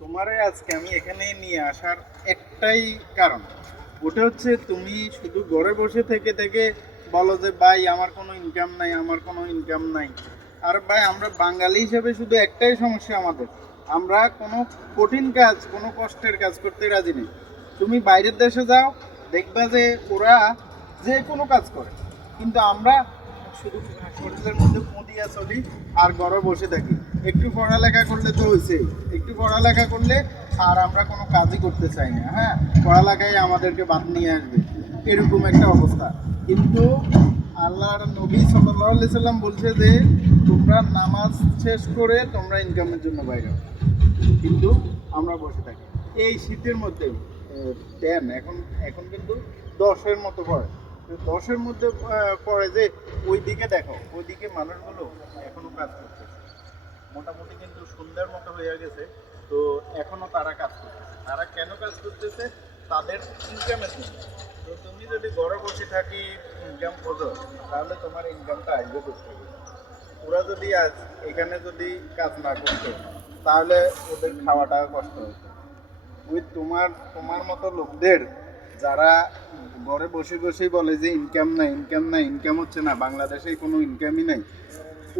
তোমারে আজকে আমি এখানে নিয়ে আসার একটাই কারণ, ওটা হচ্ছে তুমি শুধু ঘরে বসে থেকে থেকে বলো যে ভাই আমার কোনো ইনকাম নাই, আমার কোনো ইনকাম নাই। আর ভাই আমরা বাঙালি হিসেবে শুধু একটাই সমস্যা আমাদের, আমরা কোনো কঠিন কাজ, কোনো কষ্টের কাজ করতে রাজি নেই। তুমি বাইরের দেশে যাও, দেখবা যে ওরা যে কোনো কাজ করে, কিন্তু আমরা শুধু শরীরের মধ্যে পুঁদিয়া চলি আর ঘরে বসে থাকি। একটু পড়ালেখা করলে তো হয়েছে, একটু পড়ালেখা করলে আর আমরা কোনো কাজই করতে চাই না। হ্যাঁ, পড়ালেখায় আমাদেরকে বাদ নিয়ে আসবে, এরকম একটা অবস্থা। কিন্তু আল্লাহর নবী সাল্লাল্লাহু আলাইহি সাল্লাম বলছে যে তোমরা নামাজ শেষ করে তোমরা ইনকামের জন্য বাইরে হও। কিন্তু আমরা বসে থাকি এই শীতের মধ্যে। 10 এখন, এখন কিন্তু 10-এর মতো পড়ে। তো 10-এর মধ্যে পড়ে যে ওই দিকে দেখো, ওই দিকে মানুষগুলো এখনো কাজ করছে। মোটামুটি কিন্তু সন্ধ্যার মতো হয়ে গেছে, তো এখনো তারা কাজ করতেছে। তারা কেন কাজ করতেছে? তাদের ইনকামের জন্য। তো তুমি যদি ঘরে বসে থাকি ইনকাম খোঁজো, তাহলে তোমার ইনকামটা আসবে করতে হবে। ওরা যদি আজ এখানে যদি কাজ না করতো, তাহলে ওদের খাওয়াটা কষ্ট হতো। ওই তোমার তোমার মতো লোকদের, যারা ঘরে বসে বসেই বলে যে ইনকাম নাই, ইনকাম নাই, ইনকাম হচ্ছে না, বাংলাদেশে কোনো ইনকামই নাই,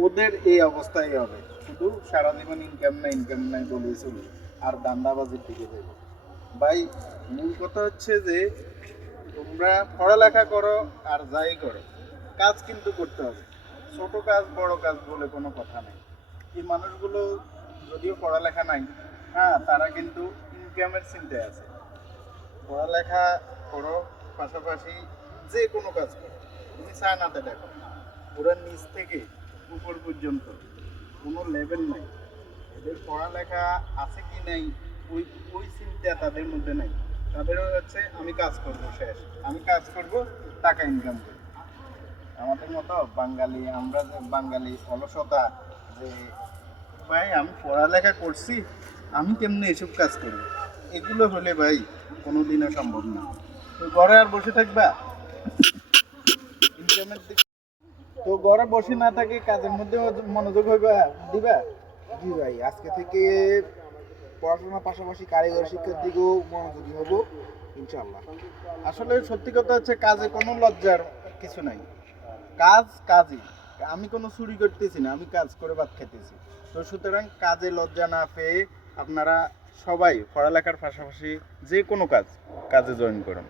ওদের এই অবস্থাই হবে। শুধু সারা জীবন ইনকাম নাই, ইনকাম নাই বলে চলবে আর দান্দাবাজির দিকে যাবে। ভাই, মূল কথা হচ্ছে যে তোমরা পড়ালেখা করো আর যাই করো, কাজ কিন্তু করতে হবে। ছোট কাজ বড় কাজ বলে কোনো কথা নেই। এই মানুষগুলো যদিও পড়ালেখা নাই, হ্যাঁ, তারা কিন্তু ইনকামের চিন্তায় আছে। পড়ালেখা করো, পাশাপাশি যে কোনো কাজ করো। তুমি চায়নাতে দেখো, ওরা নিচ থেকে উপর পর্যন্ত কোনো লেভেল নাই। এদের পড়ালেখা আছে কি নাই, ওই ওই চিন্তা তাদের মধ্যে নাই। তাদের হচ্ছে আমি কাজ করব, শেষ, আমি কাজ করব, টাকা ইনকাম করব। আমাদের মতো বাঙালি, আমরা যে বাঙালি অলসতা, যে ভাই আমি পড়ালেখা করছি, আমি কেমনে এসব কাজ করব, এগুলো হলে ভাই কোনোদিনও সম্ভব না। তো ঘরে আর বসে থাকবা ইনকামের দিকে? তো ঘরে বসে না থাকে কাজের মধ্যে মনোযোগ হইবা, দিবা? জি ভাই, আজকে থেকে পড়াশোনার পাশাপাশি কারিগরি শিক্ষার দিকেও মনোযোগী হব ইনশাআল্লাহ। আসলে সত্যি কথা হচ্ছে কাজে কোনো লজ্জার কিছু নাই। কাজ কাজই। আমি কোনো চুরি করতেছি না, আমি কাজ করে ভাত খেতেছি। তো সুতরাং কাজে লজ্জা না পেয়ে আপনারা সবাই পড়ালেখার পাশাপাশি যে কোনো কাজে জয়েন করুন।